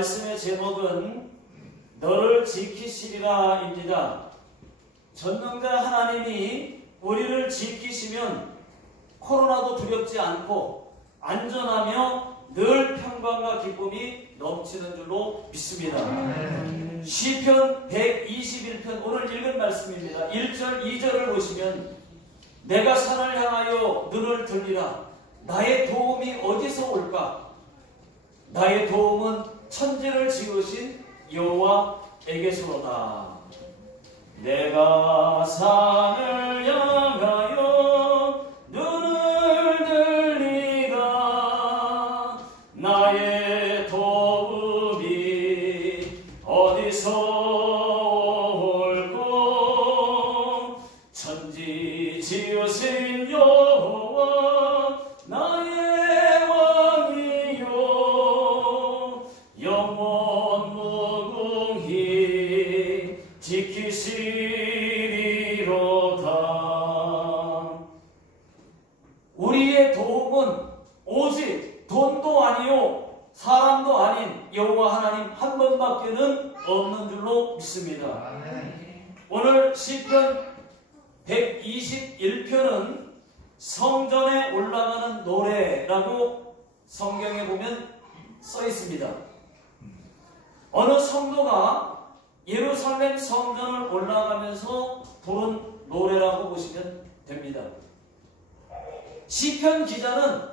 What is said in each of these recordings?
말씀의 제목은 너를 지키시리라입니다. 전능자 하나님이 우리를 지키시면 코로나도 두렵지 않고 안전하며 늘 평강과 기쁨이 넘치는 줄로 믿습니다. 시편 121편 오늘 읽은 말씀입니다. 1절 2절을 보시면 내가 산을 향하여 눈을 들리라. 나의 도움이 어디서 올까? 나의 도움은 천지를 지으신 여호와에게서로다. 내가 산을 향하여 눈을 들리라. 나의 도움이 어디서 올꼬? 천지 지으신 여호와 나의 왕이요 영원 무궁히 지키시리로다. 우리의 도움은 오직 돈도 아니요 사람도 아닌 여호와 하나님 한 분밖에는 없는 줄로 믿습니다. 오늘 시편 121편은 성전에 올라가는 노래라고 성경에 보면 써 있습니다. 어느 성도가 예루살렘 성전을 올라가면서 부른 노래라고 보시면 됩니다. 시편 기자는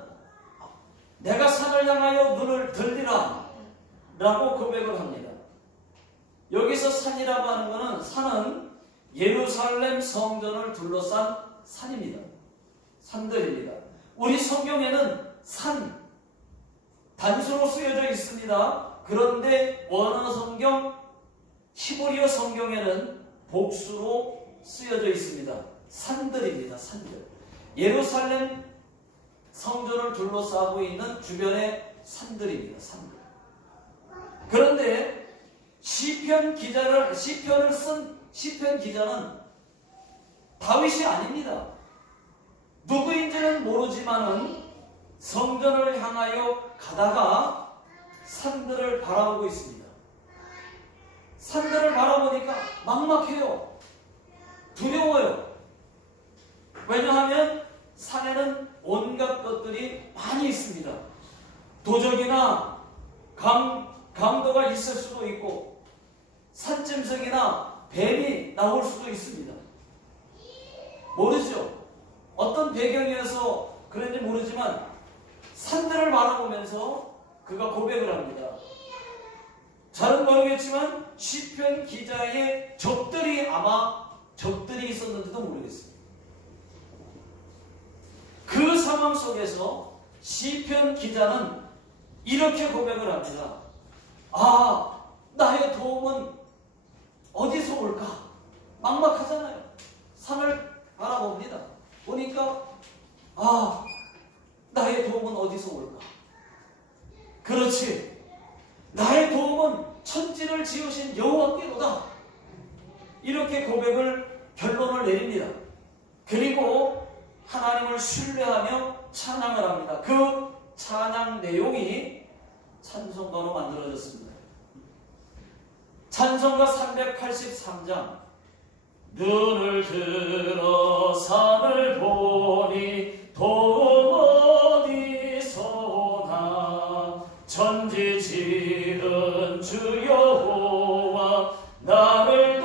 내가 산을 향하여 눈을 들리라 라고 고백을 합니다. 여기서 산이라고 하는 것은 산은 예루살렘 성전을 둘러싼 산입니다. 산들입니다. 우리 성경에는 산 단수로 쓰여져 있습니다. 그런데 원어 성경 히브리어 성경에는 복수로 쓰여져 있습니다. 산들입니다. 산들. 예루살렘 성전을 둘러싸고 있는 주변의 산들입니다. 산들. 그런데 시편을 쓴 시편 기자는 다윗이 아닙니다. 누구인지는 모르지만은 성전을 향하여 가다가 산들을 바라보고 있습니다. 산들을 바라보니까 막막해요. 두려워요. 왜냐하면 산에는 온갖 것들이 많이 있습니다. 도적이나 강도가 있을 수도 있고 산짐승이나 뱀이 나올 수도 있습니다. 모르죠. 어떤 배경이어서 그런지 모르지만 산들을 바라보면서 그가 고백을 합니다. 잘은 모르겠지만 시편 기자의 적들이 있었는지도 모르겠습니다. 그 상황 속에서 시편 기자는 이렇게 고백을 합니다. 아, 나의 도움은 어디서 올까? 막막하잖아요. 산을 바라봅니다. 보니까 아, 나의 도움은 어디서 올까? 그렇지. 나의 도움은 천지를 지으신 여호와께로다. 이렇게 결론을 내립니다. 그리고 하나님을 신뢰하며 찬양을 합니다. 그 찬양 내용이 찬송가로 만들어졌습니다. 찬송가 383장. 눈을 들어 산을 보니 도움 어디서 오나? 천지 지은 주 여호와 나를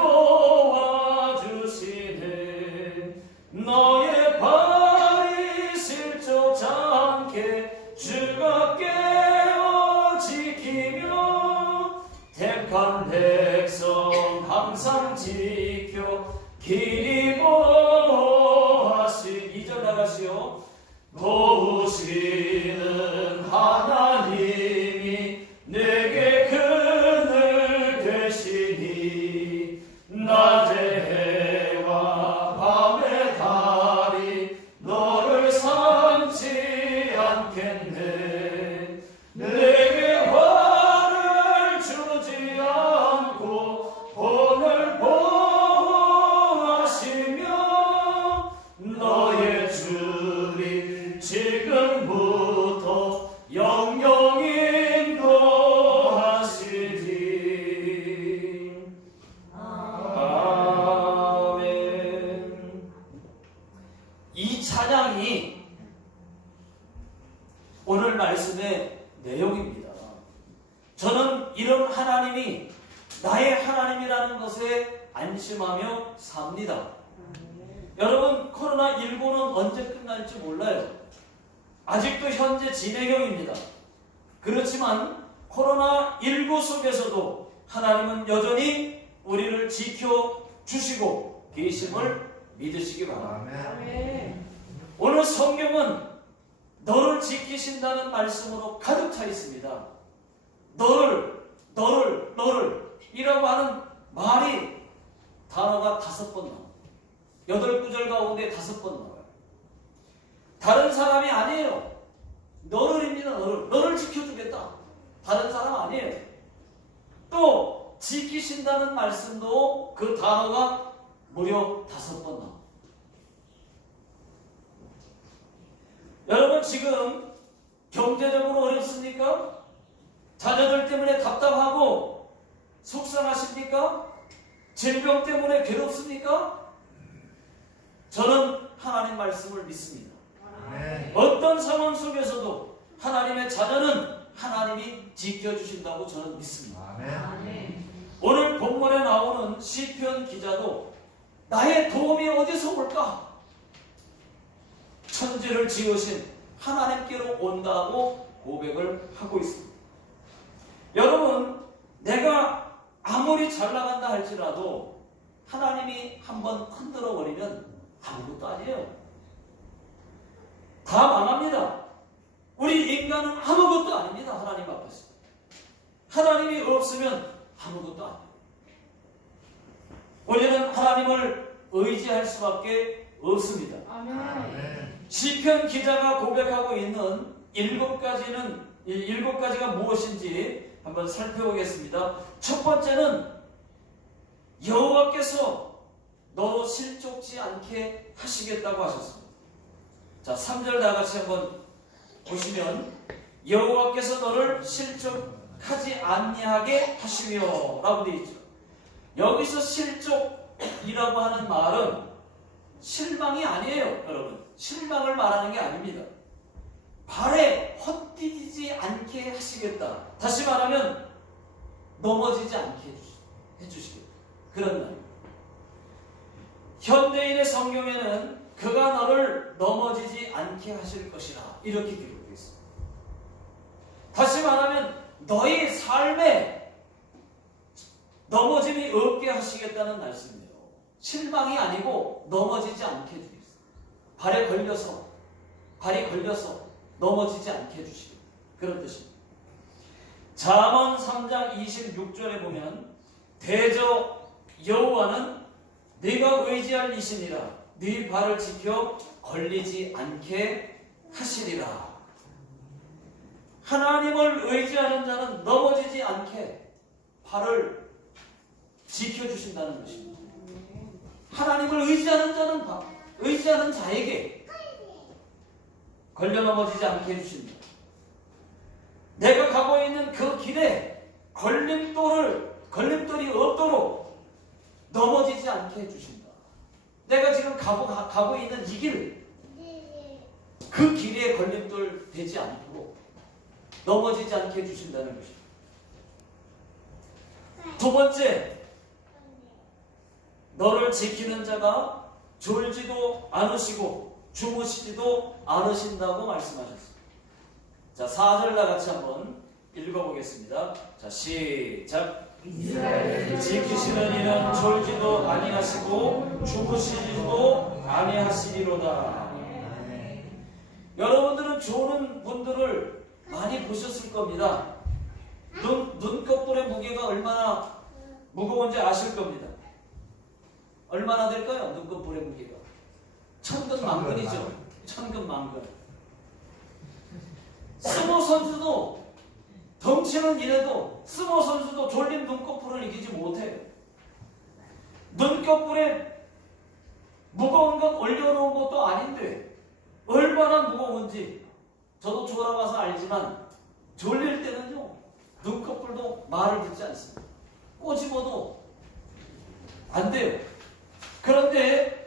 도와주시네. 너의 발이 실족지 않게 주가 깨어 지키며 택한 백성 항상 지켜 길이 보호하시. 2절 나가시오. 도우시는 하나님이 내게 그늘 되시니 낮의 해와 밤의 달이 너를 삼지 않겠네. 내게 화를 주지 않고 오늘 보호하시 저는 이런 하나님이 나의 하나님이라는 것에 안심하며 삽니다. 여러분, 코로나19는 언제 끝날지 몰라요. 아직도 현재 진행형입니다. 그렇지만 코로나19 속에서도 하나님은 여전히 우리를 지켜주시고 계심을 믿으시기 바랍니다. 오늘 성경은 너를 지키신다는 말씀으로 가득 차 있습니다. 너를 이라고 하는 말이 단어가 5번 나와요. 8구절 가운데 5번 나와요. 다른 사람이 아니에요. 너를입니다. 너를 지켜주겠다. 다른 사람 아니에요. 또 지키신다는 말씀도 그 단어가 무려 5번 나와요. 여러분, 지금 경제적으로 어렵습니까? 자녀들 때문에 답답하고 속상하십니까? 질병 때문에 괴롭습니까? 저는 하나님 말씀을 믿습니다. 어떤 상황 속에서도 하나님의 자녀는 하나님이 지켜주신다고 저는 믿습니다. 오늘 본문에 나오는 시편 기자도 나의 도움이 어디서 올까? 천지를 지으신 하나님께로 온다고 고백을 하고 있습니다. 여러분, 내가 아무리 잘 나간다 할지라도 하나님이 한번 흔들어 버리면 아무것도 아니에요. 다 망합니다. 우리 인간은 아무것도 아닙니다. 하나님 앞에서. 하나님이 없으면 아무것도 아니에요. 우리는 하나님을 의지할 수밖에 없습니다. 아멘. 시편 기자가 고백하고 있는 7가지가 무엇인지 한번 살펴보겠습니다. 첫 번째는 여호와께서 너로 실족지 않게 하시겠다고 하셨습니다. 자, 3절 다 같이 한번 보시면 여호와께서 너를 실족하지 아니하게 하시며 라고 되어 있죠. 여기서 실족이라고 하는 말은 실망이 아니에요. 여러분, 실망을 말하는 게 아닙니다. 발에 헛디디지 않게 하시겠다. 다시 말하면 넘어지지 않게 해주시겠다. 그런 말입니다. 현대인의 성경에는 그가 너를 넘어지지 않게 하실 것이라 이렇게 기록되어 있습니다. 다시 말하면 너의 삶에 넘어짐이 없게 하시겠다는 말씀이에요. 실망이 아니고 넘어지지 않게 해주겠습니다. 발이 걸려서 넘어지지 않게 해주시겠다. 그런 뜻입니다. 잠언 3장 26절에 보면 대저 여호와는 네가 의지할 이시니라 네 발을 지켜 걸리지 않게 하시리라. 하나님을 의지하는 자는 넘어지지 않게 발을 지켜주신다는 것입니다. 하나님을 의지하는 자에게 걸려 넘어지지 않게 해주십니다. 내가 가고 있는 그 길에 걸림돌이 없도록 넘어지지 않게 해주신다. 내가 지금 가고 있는 이 길, 그 길에 걸림돌 되지 않도록 넘어지지 않게 해주신다는 것입니다. 두 번째, 너를 지키는 자가 졸지도 않으시고 주무시지도 않으신다고 말씀하셨습니다. 자, 4절 다 같이 한번 읽어보겠습니다. 자, 시작. 지키시는 이는 졸지도 아니하시고 주무시지도 아니하시리로다. 여러분들은 조는 분들을 많이 보셨을 겁니다. 눈꺼풀의 무게가 얼마나 무거운지 아실 겁니다. 얼마나 될까요? 눈꺼풀의 무게가 천근만근이죠. 천근만근. 스모 선수도 덩치는 이래도 스모 선수도 졸린 눈꺼풀을 이기지 못해요. 눈꺼풀에 무거운 건 올려놓은 것도 아닌데 얼마나 무거운지 저도 졸아봐서 알지만 졸릴 때는요 눈꺼풀도 말을 듣지 않습니다. 꼬집어도 안 돼요. 그런데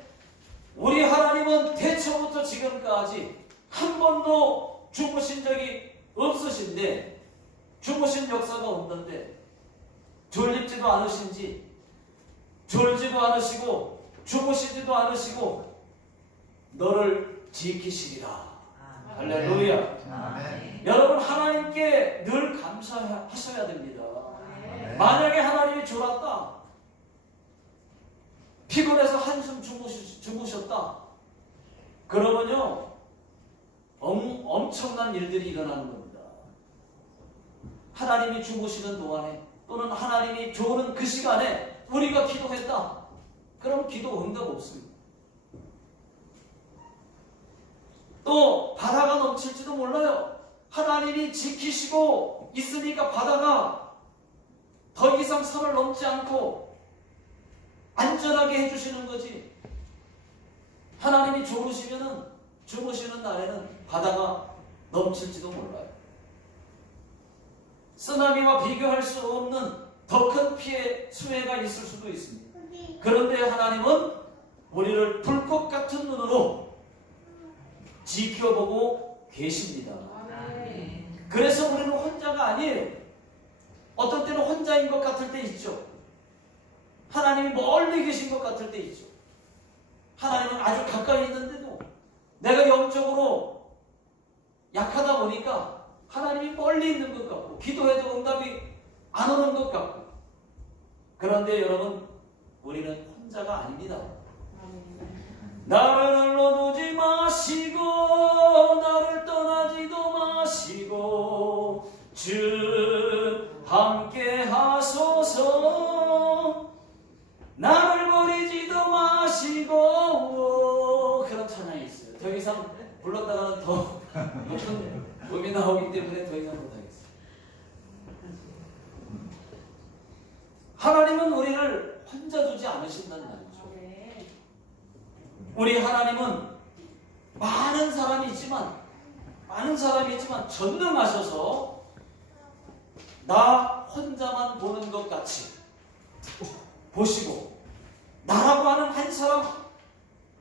우리 하나님은 태초부터 지금까지 한 번도 주무신 적이 없으신데 주무신 역사가 없는데 졸립지도 않으신지 졸지도 않으시고 주무시지도 않으시고 너를 지키시리라. 할렐루야. 여러분 하나님께 늘 감사하셔야 됩니다. 만약에 하나님이 졸았다, 피곤해서 한숨 주무셨다, 그러면요 엄청난 일들이 일어나는 겁니다. 하나님이 주무시는 동안에 또는 하나님이 조는 그 시간에 우리가 기도했다, 그럼 기도 응답 없습니다. 또 바다가 넘칠지도 몰라요. 하나님이 지키시고 있으니까 바다가 더 이상 선을 넘지 않고 안전하게 해주시는 거지. 하나님이 주무시는 날에는 바다가 넘칠지도 몰라요. 쓰나미와 비교할 수 없는 더 큰 피해 수해가 있을 수도 있습니다. 그런데 하나님은 우리를 불꽃 같은 눈으로 지켜보고 계십니다. 그래서 우리는 혼자가 아니에요. 어떤 때는 혼자인 것 같을 때 있죠. 하나님이 멀리 계신 것 같을 때 있죠. 하나님은 아주 가까이 있는데도 내가 영적으로 약하다 보니까 하나님이 멀리 있는 것 같고 기도해도 응답이 안 오는 것 같고. 그런데 여러분 우리는 혼자가 아닙니다. 나를 놓지 마시고 나를 떠나지도 마시고 주 함께 하소서 나를 버리지도 마시고. 그런 찬양이 있어요. 더 이상 불렀다가는 더 높은 음이 나오기 때문에 더 이상 못하겠어요. 하나님은 우리를 혼자 두지 않으신다는 말이죠. 우리 하나님은 많은 사람이 있지만 전능하셔서 나 혼자만 보는 것 같이 보시고 나라고 하는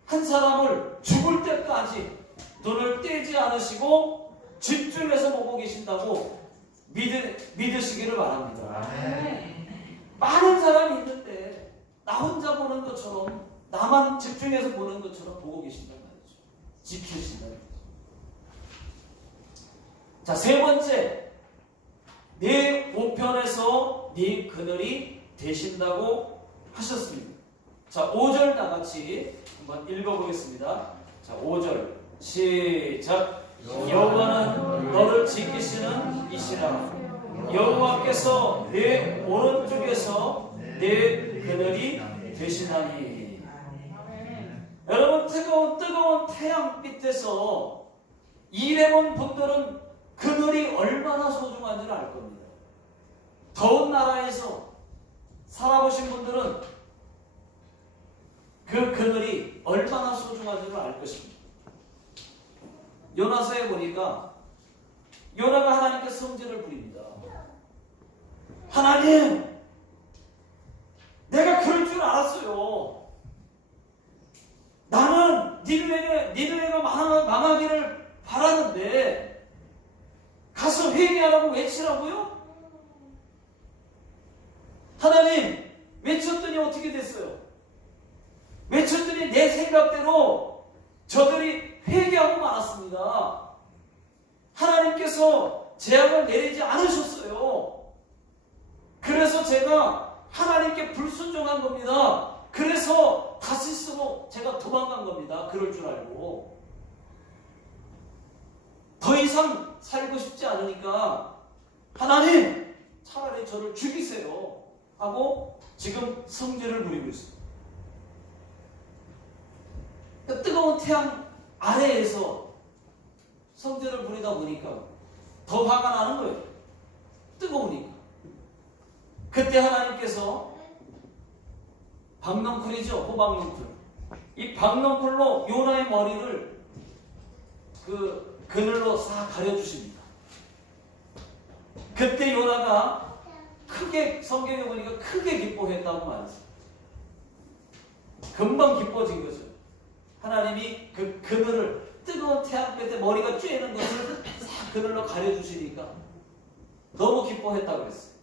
한 사람을 죽을 때까지 눈을 떼지 않으시고 집중해서 보고 계신다고 믿으시기를 바랍니다. 많은 사람이 있는데 나 혼자 보는 것처럼 나만 집중해서 보는 것처럼 보고 계신단 말이죠. 지키신단 말이죠. 자, 세 번째, 내 우편에서 네 그늘이 되신다고 하셨습니다. 자, 5절 다 같이 한번 읽어보겠습니다. 자, 5절 시작. 여호와는 너를 지키시는 이시라. 여호와께서 내 오른쪽에서 내 그늘이 되시나니. 여러분 뜨거운 태양빛에서 일해본 분들은 그늘이 얼마나 소중한지를 알 겁니다. 더운 나라에서 살아보신 분들은 그 그늘이 얼마나 소중한지를 알 것입니다. 요나서에 보니까 요나가 하나님께 성질을 부립니다. 하나님, 내가 그럴 줄 알았어요. 나는 니느웨가 망하기를 바라는데 가서 회개하라고 외치라고요? 하나님, 외쳤더니 어떻게 됐어요? 외쳤더니 내 생각대로 저들이 회개하고 말았습니다. 하나님께서 재앙을 내리지 않으셨어요. 그래서 제가 하나님께 불순종한 겁니다. 그래서 다시스로 제가 도망간 겁니다. 그럴 줄 알고. 더 이상 살고 싶지 않으니까 하나님, 차라리 저를 죽이세요 하고 지금 성질을 부리고 있습니다. 뜨거운 태양 아래에서 성질을 부리다 보니까 더 화가 나는 거예요. 뜨거우니까. 그때 하나님께서 박넝쿨이죠. 호박넝쿨. 이 박넝쿨로 요나의 머리를 그 그늘로 싹 가려주십니다. 그때 요나가 크게, 성경에 보니까 크게 기뻐했다고 말했어요. 금방 기뻐진 거죠. 하나님이 그 그늘을 뜨거운 태양볕에 머리가 쬐는 것을 싹 그늘로 가려주시니까 너무 기뻐했다고 그랬어요.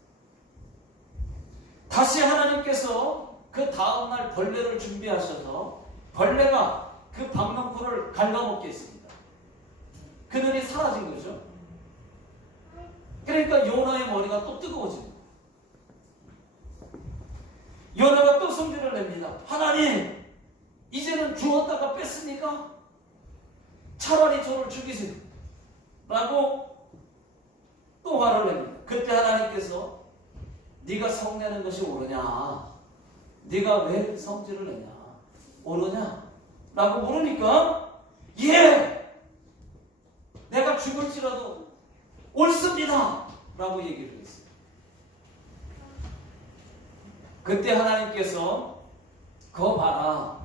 다시 하나님께서 그 다음날 벌레를 준비하셔서 벌레가 그 방명포를 갉아먹게 했습니다. 그늘이 사라진 거죠. 그러니까 요나의 머리가 또 뜨거워집니다. 요나가 또 성질을 냅니다. 하나님, 이제는 주었다가 뺐습니까? 차라리 저를 죽이세요. 라고 또 화를 냅니다. 그때 하나님께서 네가 성내는 것이 옳으냐? 네가 왜 성질을 내냐? 옳으냐? 라고 물으니까 예! 내가 죽을지라도 옳습니다! 라고 얘기를 했어요. 그때 하나님께서 그거 봐라.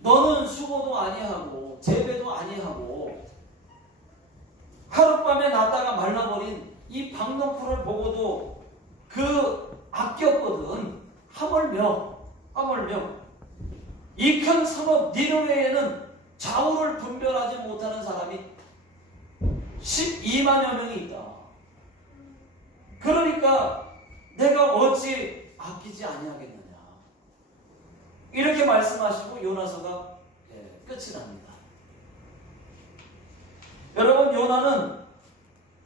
너는 수고도 아니하고 재배도 아니하고 하룻밤에 났다가 말라버린 이 방농포를 보고도 그 아꼈거든. 하물며 이 큰 성읍 니느웨에는 좌우를 분별하지 못하는 사람이 12만여 명이 있다. 그러니까 내가 어찌 아끼지 아니하겠느냐. 이렇게 말씀하시고 요나서가 끝이 납니다. 여러분, 요나는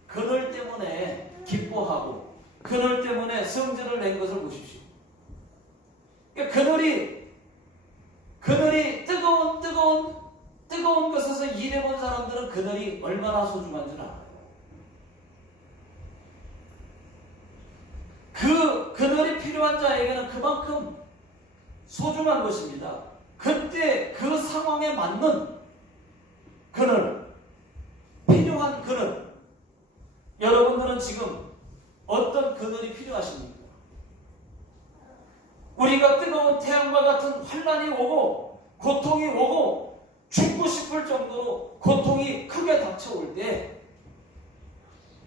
그늘 때문에 기뻐하고 그늘 때문에 성질을 낸 것을 보십시오. 그늘이 뜨거운 것에서 일해본 사람들은 그늘이 얼마나 소중한 줄 알아요. 그 그늘이 필요한 자에게는 그만큼 소중한 것입니다. 그때 그 상황에 맞는 그늘, 필요한 그늘. 여러분들은 지금 어떤 그늘이 필요하십니까? 우리가 뜨거운 태양과 같은 환난이 오고 고통이 오고 죽고 싶을 정도로 고통이 크게 닥쳐올 때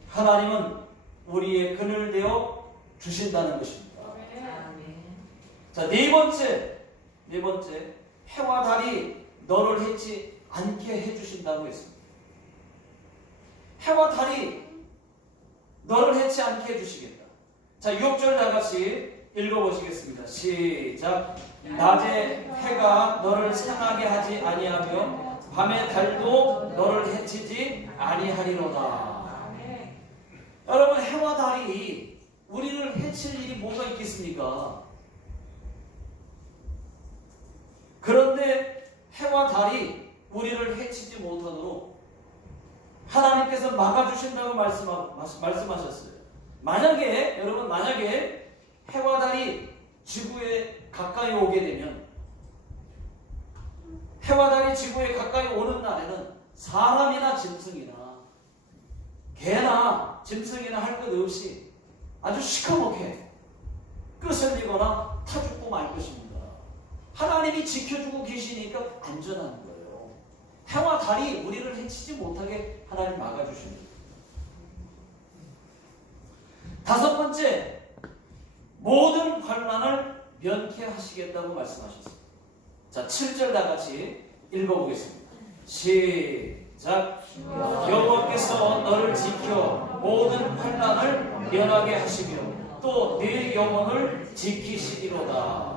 하나님은 우리의 그늘 되어 주신다는 것입니다. 자, 네 번째, 해와 달이 너를 해치 않게 해주신다고 했습니다. 해와 달이 너를 해치 않게 해주시겠다. 자, 6절 다같이 읽어보시겠습니다. 시작. 낮에 해가 너를 상하게 하지 아니하며 밤에 달도 너를 해치지 아니하리로다. 여러분, 해와 달이 우리를 해칠 일이 뭐가 있겠습니까? 그런데 해와 달이 우리를 해치지 못하도록 하나님께서 막아주신다고 말씀하셨어요. 만약에 해와 달이 지구에 가까이 오게 되면, 해와 달이 지구에 가까이 오는 날에는 사람이나 짐승이나 개나 짐승이나 할 것 없이 아주 시커멓게 끄슬리거나 타 죽고 말 것입니다. 하나님이 지켜주고 계시니까 안전한 거예요. 해와 달이 우리를 해치지 못하게 하나님 막아주십니다. 다섯 번째, 모든 환난을 면케하시겠다고 말씀하셨습니다. 자, 7절 다같이 읽어보겠습니다. 시작. 여호와께서 너를 지켜 모든 환난을 면하게 하시며 또 네 영혼을 지키시리로다.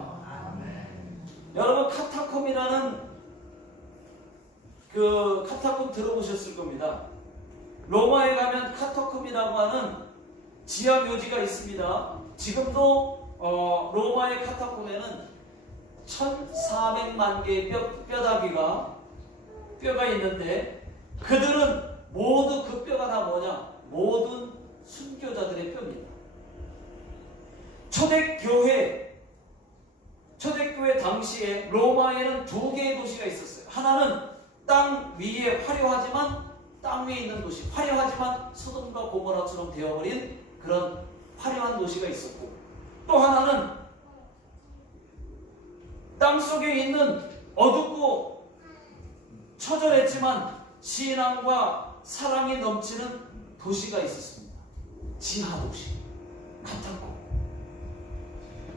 여러분, 카타콤이라는 그 카타콤 들어보셨을 겁니다. 로마에 가면 카타콤이라고 하는 지하 묘지가 있습니다. 지금도 로마의 카타콤에는 1400만 개의 뼈가 있는데, 그들은 모두 그 뼈가 다 뭐냐? 모든 순교자들의 뼈입니다. 초대교회 당시에 로마에는 두 개의 도시가 있었어요. 하나는 땅 위에 땅 위에 있는 도시, 화려하지만 소돔과 고모라처럼 되어버린 그런 화려한 도시가 있었고, 또 하나는 땅 속에 있는 어둡고 처절했지만 신앙과 사랑이 넘치는 도시가 있었습니다. 지하도시, 카타콤.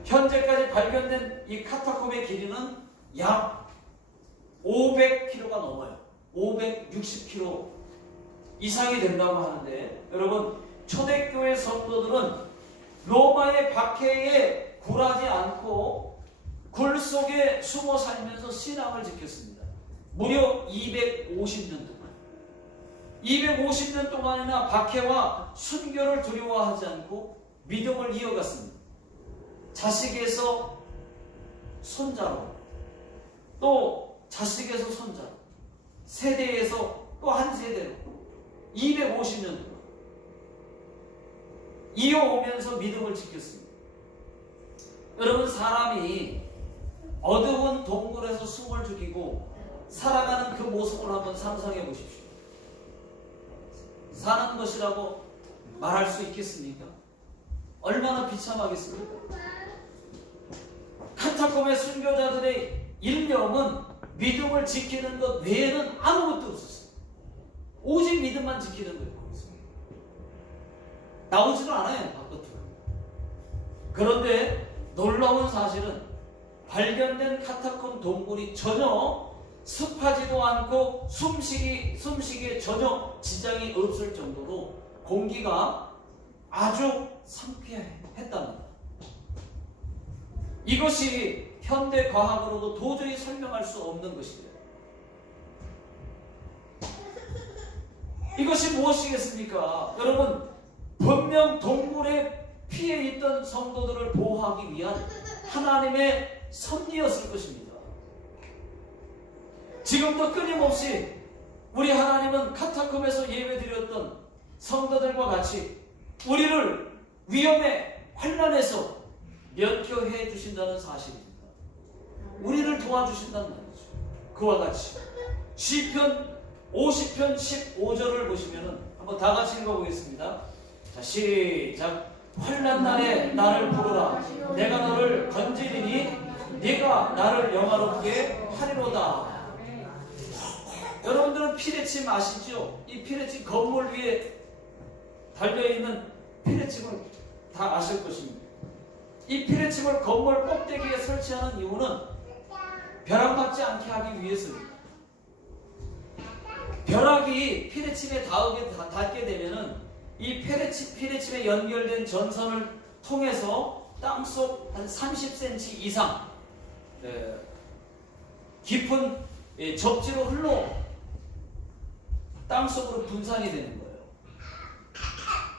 현재까지 발견된 이 카타콤의 길이는 약 500km가 넘어요. 560km 이상이 된다고 하는데, 여러분, 초대교회 성도들은 로마의 박해에 굴하지 않고 굴 속에 숨어 살면서 신앙을 지켰습니다. 무려 250년 동안. 250년 동안이나 박해와 순교를 두려워하지 않고 믿음을 이어갔습니다. 자식에서 손자로, 또 자식에서 손자로, 세대에서 또 한 세대로 250년 동안 이어오면서 믿음을 지켰습니다. 여러분, 사람이 어두운 동굴에서 숨을 죽이고 살아가는 그 모습을 한번 상상해 보십시오. 사는 것이라고 말할 수 있겠습니까? 얼마나 비참하겠습니까? 카타콤의 순교자들의 일명은 믿음을 지키는 것 외에는 아무것도 없었어요. 오직 믿음만 지키는 거예요. 나오지도 않아요, 바깥으로. 그런데 놀라운 사실은 발견된 카타콤 동굴이 전혀 습하지도 않고 숨쉬기에 전혀 지장이 없을 정도로 공기가 아주 상쾌했답니다. 이것이 현대 과학으로도 도저히 설명할 수 없는 것이에요. 이것이 무엇이겠습니까? 여러분, 분명 동굴에 피해 있던 성도들을 보호하기 위한 하나님의 섭리였을 것입니다. 지금도 끊임없이 우리 하나님은 카타콤에서 예배드렸던 성도들과 같이 우리를 위험에 환난에서 면교해 주신다는 사실입니다. 우리를 도와주신다는 말이죠. 그와 같이 시편 50편 15절을 보시면은 한번 다 같이 읽어보겠습니다. 자, 시작. 환난 날에 나를 부르라. 내가 너를 건지리니 네가 나를 영화롭게 하리로다. 여러분들은 피레침 아시죠? 이 피레침 건물 위에 달려있는 피레침을 다 아실 것입니다. 이 피레침을 건물 꼭대기에 설치하는 이유는 벼락맞지 않게 하기 위해서입니다. 벼락이 피레침에 닿게 되면은 이 피레침에 연결된 전선을 통해서 땅속 한 30cm 이상 깊은 접지로 흘러 땅속으로 분산이 되는 거예요.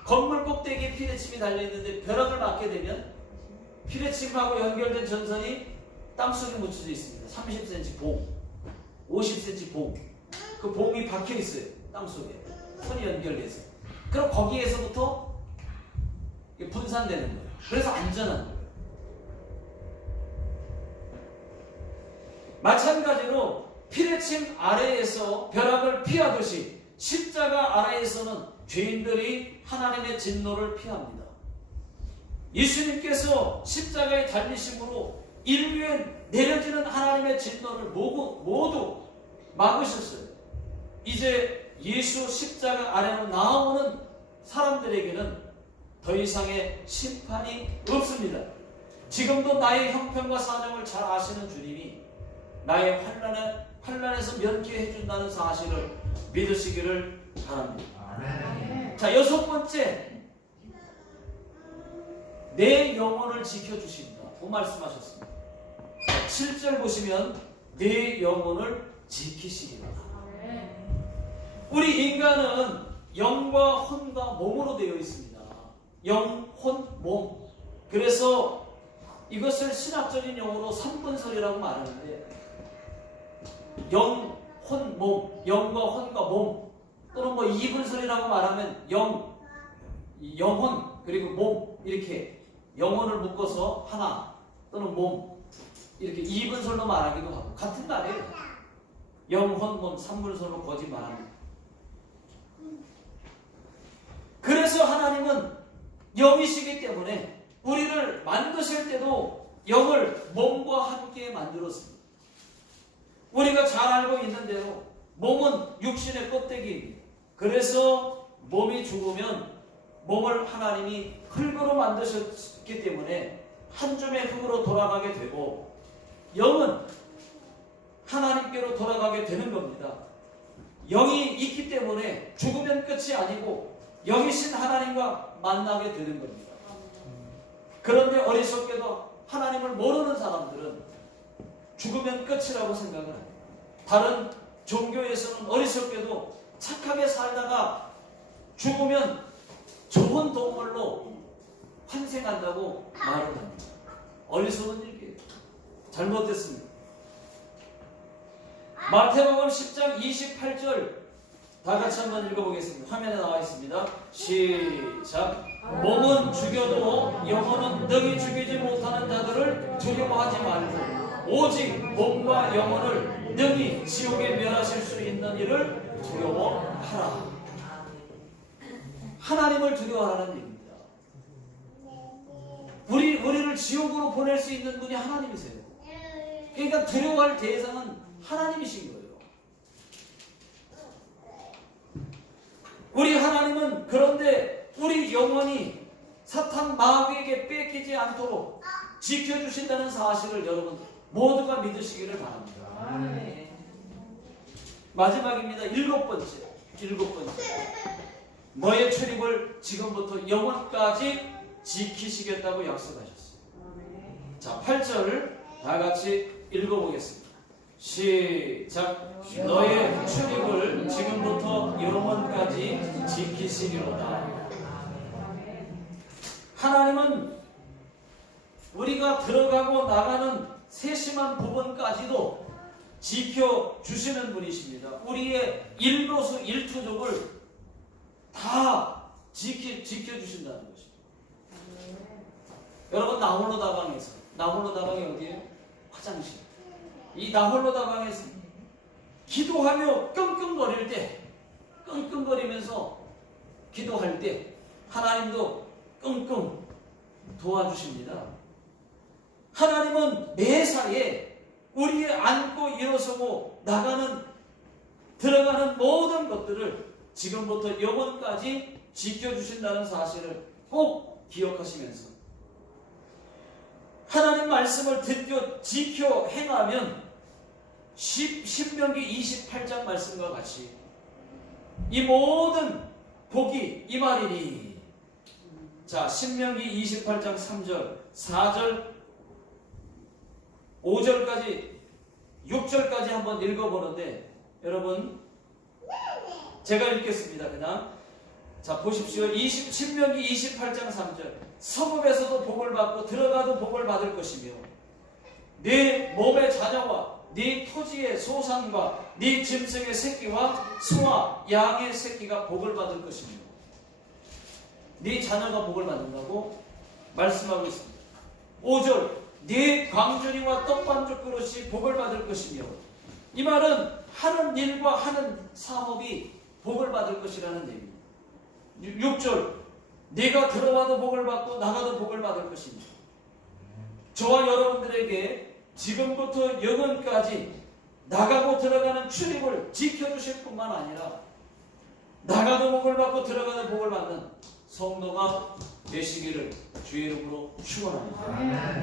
건물 꼭대기에 피레침이 달려있는데 벼락을 맞게 되면 피레침하고 연결된 전선이 땅속에 묻혀져 있습니다. 30cm 봉, 50cm 봉. 그 봉이 박혀 있어요. 땅속에. 선이 연결돼서. 그럼 거기에서부터 분산되는 거예요. 그래서 안전한 거예요. 마찬가지로 피레침 아래에서 벼락을 피하듯이 십자가 아래에서는 죄인들이 하나님의 진노를 피합니다. 예수님께서 십자가에 달리심으로 인류에 내려지는 하나님의 진노를 모두 막으셨어요. 이제 예수 십자가 아래로 나오는 사람들에게는 더 이상의 심판이 없습니다. 지금도 나의 형편과 사정을 잘 아시는 주님이 나의 환난에서 면케해 준다는 사실을 믿으시기를 바랍니다. 아멘. 자, 6번째, 내 영혼을 지켜주신다. 그 말씀하셨습니다. 7절 보시면 내 영혼을 지키시리라. 우리 인간은 영과 혼과 몸으로 되어 있습니다. 영, 혼, 몸. 그래서 이것을 신학적인 용어로 삼분설이라고 말하는데 영, 혼, 몸, 영과 혼과 몸, 또는 뭐 이분설이라고 말하면 영, 영혼, 그리고 몸, 이렇게 영혼을 묶어서 하나, 또는 몸, 이렇게 이분설로 말하기도 하고 같은 말이에요. 영, 혼, 몸, 삼분설로 거짓 말합니다. 그래서 하나님은 영이시기 때문에 우리를 만드실 때도 영을 몸과 함께 만들었습니다. 우리가 잘 알고 있는 대로 몸은 육신의 껍데기입니다. 그래서 몸이 죽으면 몸을 하나님이 흙으로 만드셨기 때문에 한 줌의 흙으로 돌아가게 되고 영은 하나님께로 돌아가게 되는 겁니다. 영이 있기 때문에 죽으면 끝이 아니고 여기신 하나님과 만나게 되는 겁니다. 그런데 어리석게도 하나님을 모르는 사람들은 죽으면 끝이라고 생각을 합니다. 다른 종교에서는 어리석게도 착하게 살다가 죽으면 좋은 동물로 환생한다고 말을 합니다. 어리석은 일이에요. 잘못됐습니다. 마태복음 10장 28절 다 같이 한번 읽어보겠습니다. 화면에 나와 있습니다. 시작. 몸은 죽여도 영혼은 능히 죽이지 못하는 자들을 두려워하지 말고 오직 몸과 영혼을 능히 지옥에 멸하실 수 있는 이를 두려워하라. 하나님을 두려워하라는 얘기입니다. 우리를 지옥으로 보낼 수 있는 분이 하나님이세요. 그러니까 두려워할 대상은 하나님이신 거예요. 우리 하나님은 그런데 우리 영혼이 사탄 마귀에게 뺏기지 않도록 지켜주신다는 사실을 여러분 모두가 믿으시기를 바랍니다. 마지막입니다. 일곱 번째. 너의 출입을 지금부터 영원까지 지키시겠다고 약속하셨어요. 자, 8절 다 같이 읽어보겠습니다. 시작. 너의 출입을 지금부터 영원까지 지키시리로다. 하나님은 우리가 들어가고 나가는 세심한 부분까지도 지켜주시는 분이십니다. 우리의 일거수 일투족을 다 지켜주신다는 것입니다. 여러분, 나홀로 다방에서, 나홀로 다방이 어디예요? 화장실. 이 나홀로 다방에서 기도하며 끙끙거릴 때, 끙끙거리면서 기도할 때 하나님도 끙끙 도와주십니다. 하나님은 매사에 우리의 앉고 일어서고 나가는 들어가는 모든 것들을 지금부터 영원까지 지켜주신다는 사실을 꼭 기억하시면서 하나님 말씀을 듣고 지켜 행하면 신명기 28장 말씀과 같이 이 모든 복이 임하리니. 자, 신명기 28장 3절 4절 5절까지 6절까지 한번 읽어보는데 여러분 제가 읽겠습니다. 그냥 자 보십시오. 신명기 28장 3절 성읍에서도 복을 받고 들어가도 복을 받을 것이며 네 몸의 자녀와 네 토지의 소산과 네 짐승의 새끼와 소와 양의 새끼가 복을 받을 것이며 네 자녀가 복을 받는다고 말씀하고 있습니다. 5절 네 광주리와 떡반죽 그릇이 복을 받을 것이며 이 말은 하는 일과 하는 사업이 복을 받을 것이라는 얘기입니다. 6절 네가 들어와도 복을 받고 나가도 복을 받을 것입니다. 저와 여러분들에게 지금부터 영원까지 나가고 들어가는 출입을 지켜주실 뿐만 아니라 나가도 복을 받고 들어가도 복을 받는 성도가 되시기를 주의 이름으로 축원합니다.